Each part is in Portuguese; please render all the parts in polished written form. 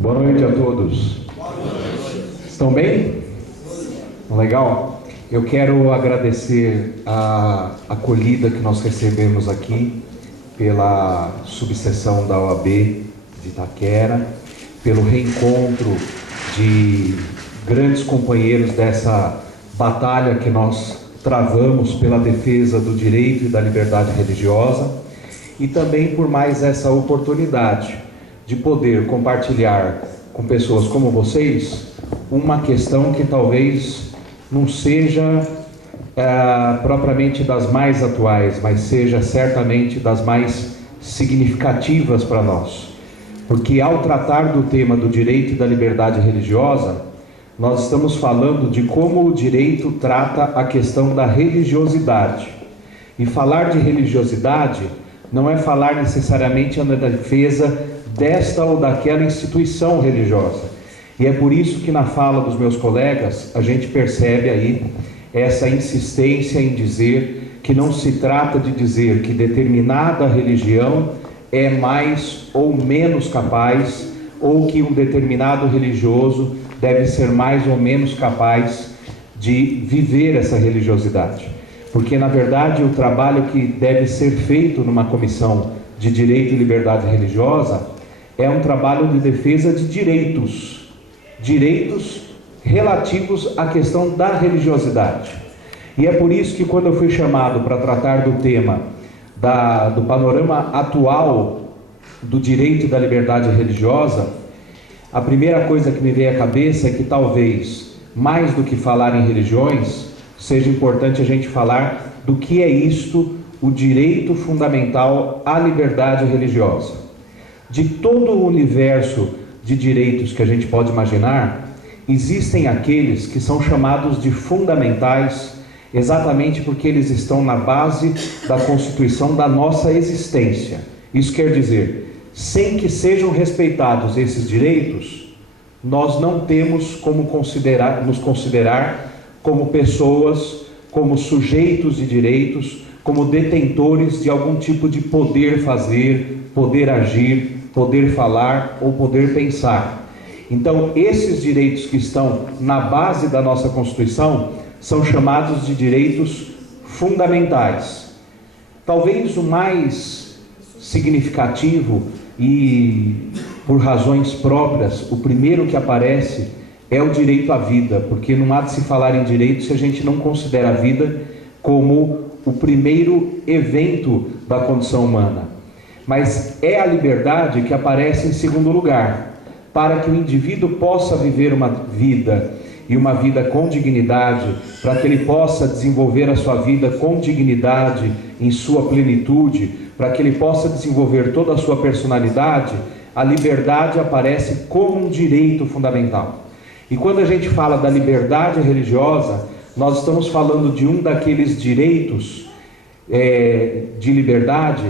Boa noite a todos. Estão bem? Legal? Eu quero agradecer a acolhida que nós recebemos aqui pela subseção da OAB de Itaquera, pelo reencontro de grandes companheiros dessa batalha que nós travamos pela defesa do direito e da liberdade religiosa, e também por mais essa oportunidade de poder compartilhar com pessoas como vocês uma questão que talvez não seja propriamente das mais atuais, mas seja certamente das mais significativas para nós. Porque ao tratar do tema do direito e da liberdade religiosa, nós estamos falando de como o direito trata a questão da religiosidade. E falar de religiosidade não é falar necessariamente na defesa desta ou daquela instituição religiosa. E é por isso que na fala dos meus colegas a gente percebe aí essa insistência em dizer que não se trata de dizer que determinada religião é mais ou menos capaz, ou que um determinado religioso deve ser mais ou menos capaz de viver essa religiosidade. Porque na verdade o trabalho que deve ser feito numa comissão de direito e liberdade religiosa é um trabalho de defesa de direitos relativos à questão da religiosidade. E é por isso que quando eu fui chamado para tratar do tema do panorama atual do direito e da liberdade religiosa, a primeira coisa que me veio à cabeça é que talvez, mais do que falar em religiões, seja importante a gente falar do que é isto, o direito fundamental à liberdade religiosa. De todo o universo de direitos que a gente pode imaginar, existem aqueles que são chamados de fundamentais, exatamente porque eles estão na base da constituição da nossa existência. Isso quer dizer, sem que sejam respeitados esses direitos, nós não temos como nos considerar como pessoas, como sujeitos de direitos, como detentores de algum tipo de poder fazer, poder agir, poder falar ou poder pensar. Então, esses direitos que estão na base da nossa Constituição são chamados de direitos fundamentais. Talvez o mais significativo e, por razões próprias, o primeiro que aparece é o direito à vida, porque não há de se falar em direito se a gente não considera a vida como o primeiro evento da condição humana. Mas é a liberdade que aparece em segundo lugar, para que o indivíduo possa viver uma vida, e uma vida com dignidade, para que ele possa desenvolver a sua vida com dignidade, em sua plenitude, para que ele possa desenvolver toda a sua personalidade. A liberdade aparece como um direito fundamental. E quando a gente fala da liberdade religiosa, nós estamos falando de um daqueles direitos de liberdade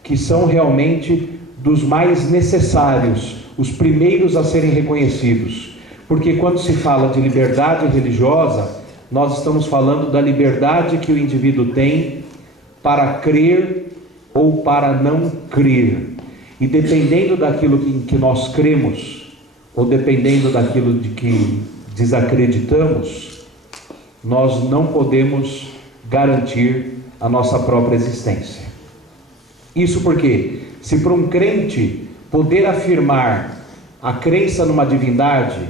que são realmente dos mais necessários, os primeiros a serem reconhecidos. Porque quando se fala de liberdade religiosa, nós estamos falando da liberdade que o indivíduo tem para crer ou para não crer. E dependendo daquilo em que nós cremos, ou dependendo daquilo de que desacreditamos, nós não podemos garantir a nossa própria existência. Isso porque, se para um crente poder afirmar a crença numa divindade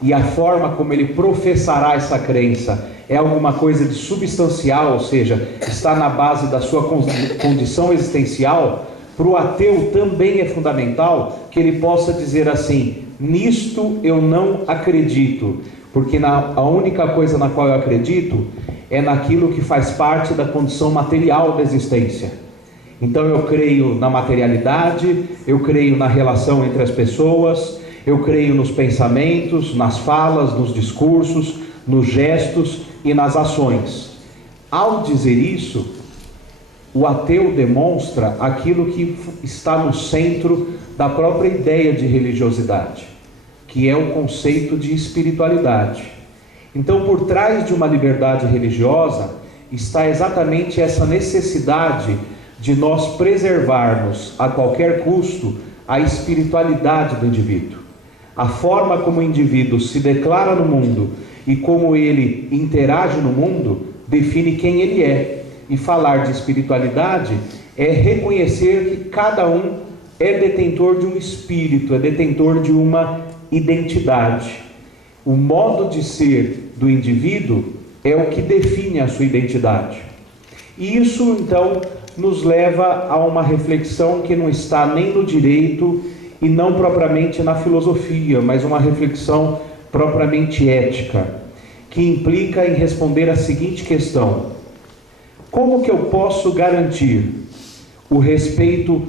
e a forma como ele professará essa crença é alguma coisa de substancial, ou seja, está na base da sua condição existencial, para o ateu também é fundamental que ele possa dizer assim: nisto eu não acredito, porque a única coisa na qual eu acredito é naquilo que faz parte da condição material da existência. Então eu creio na materialidade, eu creio na relação entre as pessoas, eu creio nos pensamentos, nas falas, nos discursos, nos gestos e nas ações. Ao dizer isso, o ateu demonstra aquilo que está no centro da própria ideia de religiosidade, que é o conceito de espiritualidade. Então, por trás de uma liberdade religiosa está exatamente essa necessidade de nós preservarmos a qualquer custo a espiritualidade do indivíduo. a forma como o indivíduo se declara no mundo e como ele interage no mundo, define quem ele é. E falar de espiritualidade é reconhecer que cada um é detentor de um espírito, é detentor de uma identidade. O modo de ser do indivíduo é o que define a sua identidade. E isso, então, nos leva a uma reflexão que não está nem no direito e não propriamente na filosofia, mas uma reflexão propriamente ética, que implica em responder a seguinte questão: como que eu posso garantir o respeito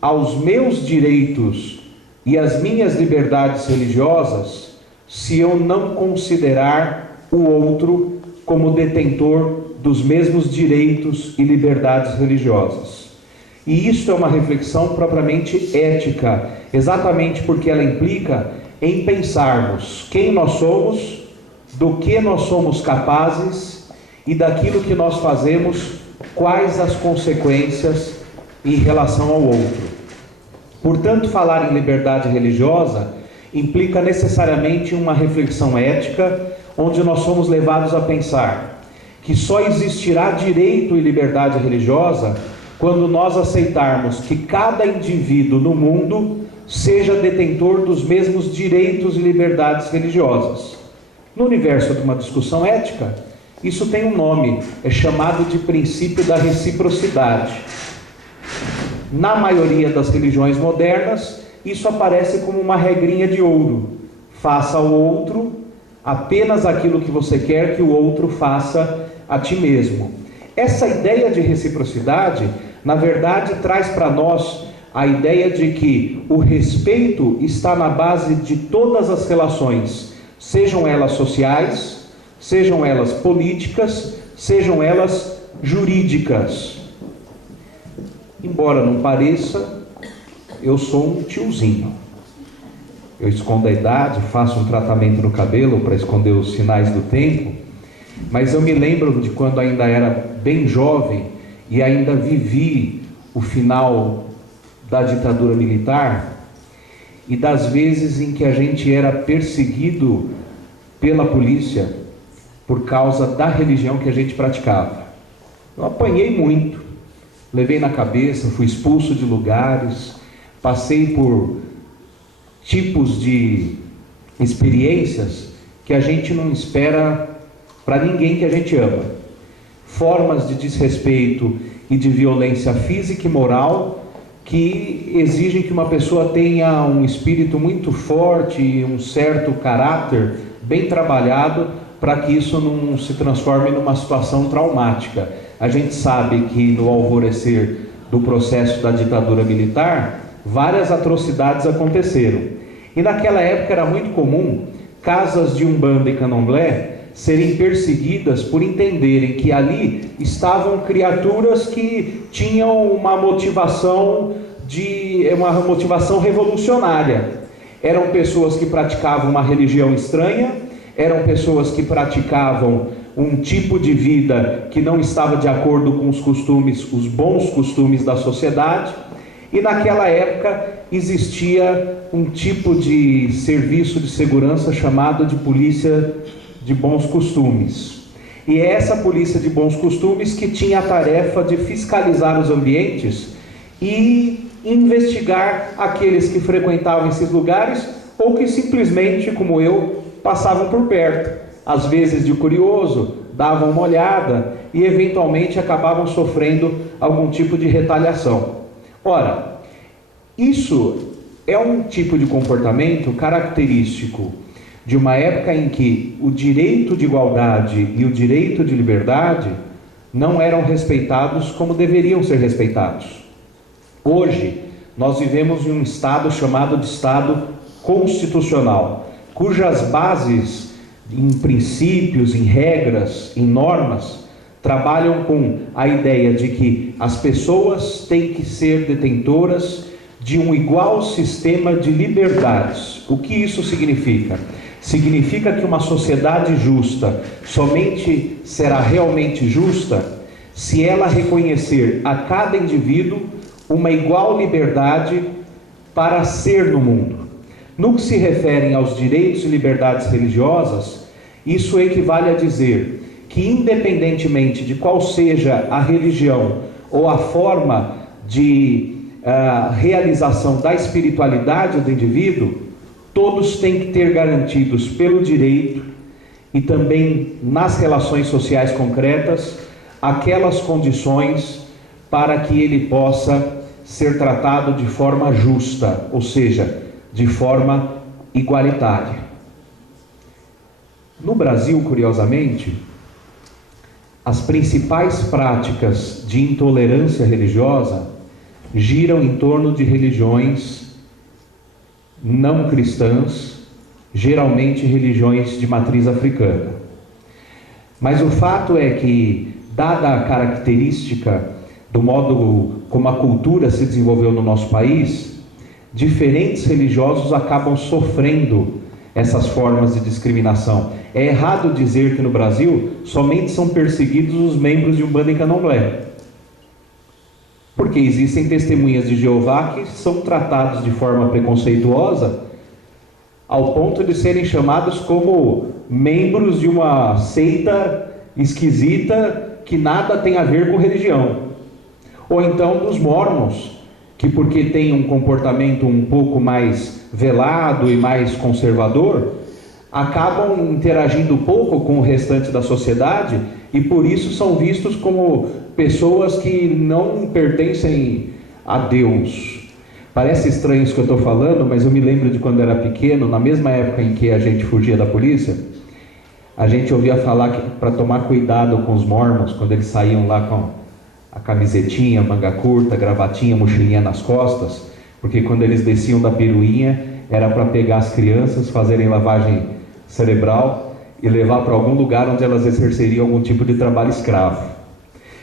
aos meus direitos e às minhas liberdades religiosas se eu não considerar o outro como detentor dos mesmos direitos e liberdades religiosas? E isso é uma reflexão propriamente ética, exatamente porque ela implica em pensarmos quem nós somos, do que nós somos capazes e daquilo que nós fazemos, quais as consequências em relação ao outro. Portanto, falar em liberdade religiosa implica necessariamente uma reflexão ética, onde nós somos levados a pensar que só existirá direito e liberdade religiosa quando nós aceitarmos que cada indivíduo no mundo seja detentor dos mesmos direitos e liberdades religiosas. No universo de uma discussão ética, isso tem um nome, é chamado de princípio da reciprocidade. Na maioria das religiões modernas, isso aparece como uma regrinha de ouro: faça ao outro apenas aquilo que você quer que o outro faça a ti mesmo. Essa ideia de reciprocidade, na verdade, traz para nós a ideia de que o respeito está na base de todas as relações, sejam elas sociais, sejam elas políticas, sejam elas jurídicas. Embora não pareça, eu sou um tiozinho. Eu escondo a idade, faço um tratamento no cabelo para esconder os sinais do tempo, mas eu me lembro de quando ainda era bem jovem e ainda vivi o final da ditadura militar e das vezes em que a gente era perseguido pela polícia por causa da religião que a gente praticava. Eu apanhei muito, levei na cabeça, fui expulso de lugares, passei por tipos de experiências que a gente não espera para ninguém que a gente ama. Formas de desrespeito e de violência física e moral que exigem que uma pessoa tenha um espírito muito forte e um certo caráter bem trabalhado para que isso não se transforme numa situação traumática. A gente sabe que no alvorecer do processo da ditadura militar, várias atrocidades aconteceram. E naquela época era muito comum casas de umbanda e candomblé serem perseguidas por entenderem que ali estavam criaturas que tinham uma motivação revolucionária. Eram pessoas que praticavam uma religião estranha, eram pessoas que praticavam um tipo de vida que não estava de acordo com os costumes, os bons costumes da sociedade. E naquela época existia um tipo de serviço de segurança chamado de polícia de bons costumes. E é essa polícia de bons costumes que tinha a tarefa de fiscalizar os ambientes e investigar aqueles que frequentavam esses lugares ou que simplesmente, como eu, passavam por perto. Às vezes de curioso, davam uma olhada e eventualmente acabavam sofrendo algum tipo de retaliação. Ora, isso é um tipo de comportamento característico de uma época em que o direito de igualdade e o direito de liberdade não eram respeitados como deveriam ser respeitados. Hoje, nós vivemos em um Estado chamado de Estado constitucional, cujas bases em princípios, em regras, em normas, trabalham com a ideia de que as pessoas têm que ser detentoras de um igual sistema de liberdades. O que isso significa? Significa que uma sociedade justa somente será realmente justa se ela reconhecer a cada indivíduo uma igual liberdade para ser no mundo, No que se refere aos direitos e liberdades religiosas, isso equivale a dizer que, independentemente de qual seja a religião ou a forma de realização da espiritualidade do indivíduo, todos têm que ter garantidos pelo direito e também nas relações sociais concretas aquelas condições para que ele possa ser tratado de forma justa, ou seja, de forma igualitária. No Brasil, curiosamente, as principais práticas de intolerância religiosa giram em torno de religiões não cristãs, geralmente religiões de matriz africana. Mas o fato é que, dada a característica do modo como a cultura se desenvolveu no nosso país, diferentes religiosos acabam sofrendo essas formas de discriminação. É errado dizer que no Brasil somente são perseguidos os membros de Umbanda e Candomblé, porque existem testemunhas de Jeová que são tratados de forma preconceituosa ao ponto de serem chamados como membros de uma seita esquisita que nada tem a ver com religião. Ou então dos mórmons, que porque têm um comportamento um pouco mais velado e mais conservador, acabam interagindo pouco com o restante da sociedade e por isso são vistos como pessoas que não pertencem a Deus. Parece estranho isso que eu estou falando, mas eu me lembro de quando eu era pequeno, na mesma época em que a gente fugia da polícia, a gente ouvia falar que para tomar cuidado com os mórmons, quando eles saíam lá com a camisetinha, manga curta, gravatinha, mochilinha nas costas, porque quando eles desciam da piruinha era para pegar as crianças, fazerem lavagem cerebral e levar para algum lugar onde elas exerceriam algum tipo de trabalho escravo.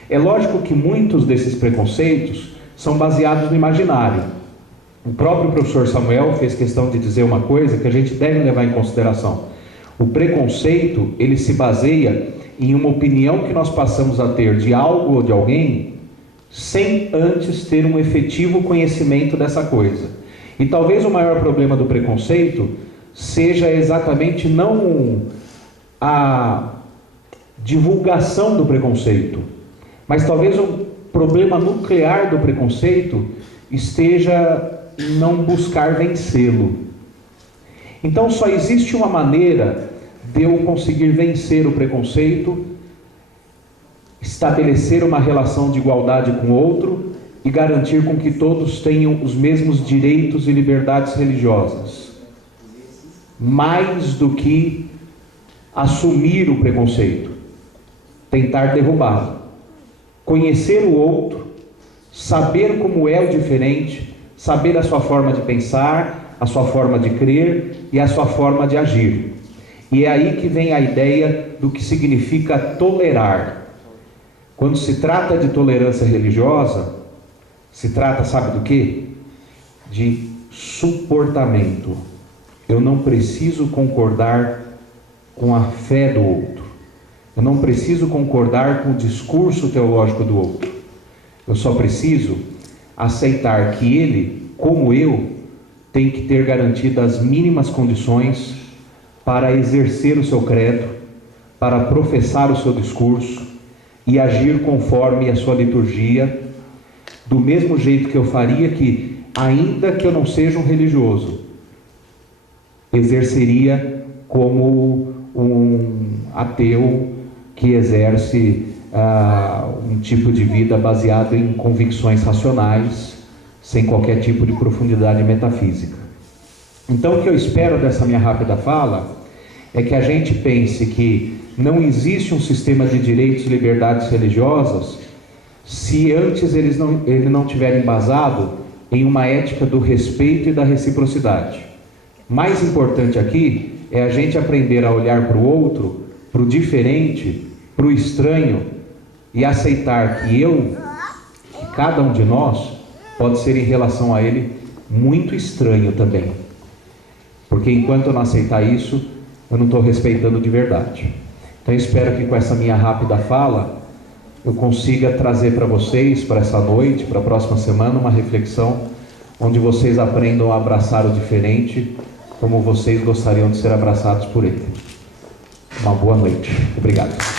É lógico que muitos desses preconceitos são baseados no imaginário. O próprio professor Samuel fez questão de dizer uma coisa que a gente deve levar em consideração. O preconceito, ele se baseia em uma opinião que nós passamos a ter de algo ou de alguém sem antes ter um efetivo conhecimento dessa coisa. E talvez o maior problema do preconceito seja exatamente não a divulgação do preconceito, mas talvez o problema nuclear do preconceito esteja em não buscar vencê-lo. Então só existe uma maneira de eu conseguir vencer o preconceito, estabelecer uma relação de igualdade com o outro e garantir com que todos tenham os mesmos direitos e liberdades religiosas, mais do que assumir o preconceito, tentar derrubá-lo. Conhecer o outro, saber como é o diferente, saber a sua forma de pensar, a sua forma de crer e a sua forma de agir. E é aí que vem a ideia do que significa tolerar. Quando se trata de tolerância religiosa, se trata, sabe do quê? De suportamento. Eu não preciso concordar com a fé do outro. Eu não preciso concordar com o discurso teológico do outro. Eu só preciso aceitar que ele, como eu, tem que ter garantidas as mínimas condições para exercer o seu credo, para professar o seu discurso e agir conforme a sua liturgia, do mesmo jeito que eu faria que, ainda que eu não seja um religioso, exerceria como um ateu que exerce um tipo de vida baseado em convicções racionais, sem qualquer tipo de profundidade metafísica. Então o que eu espero dessa minha rápida fala é que a gente pense que não existe um sistema de direitos e liberdades religiosas se antes ele não tiver embasado em uma ética do respeito e da reciprocidade. Mais importante aqui é a gente aprender a olhar para o outro, para o diferente, para o estranho e aceitar que cada um de nós pode ser em relação a ele muito estranho também. Porque enquanto eu não aceitar isso, eu não estou respeitando de verdade. Então eu espero que com essa minha rápida fala eu consiga trazer para vocês, para essa noite, para a próxima semana, uma reflexão onde vocês aprendam a abraçar o diferente como vocês gostariam de ser abraçados por Ele. Uma boa noite. Obrigado.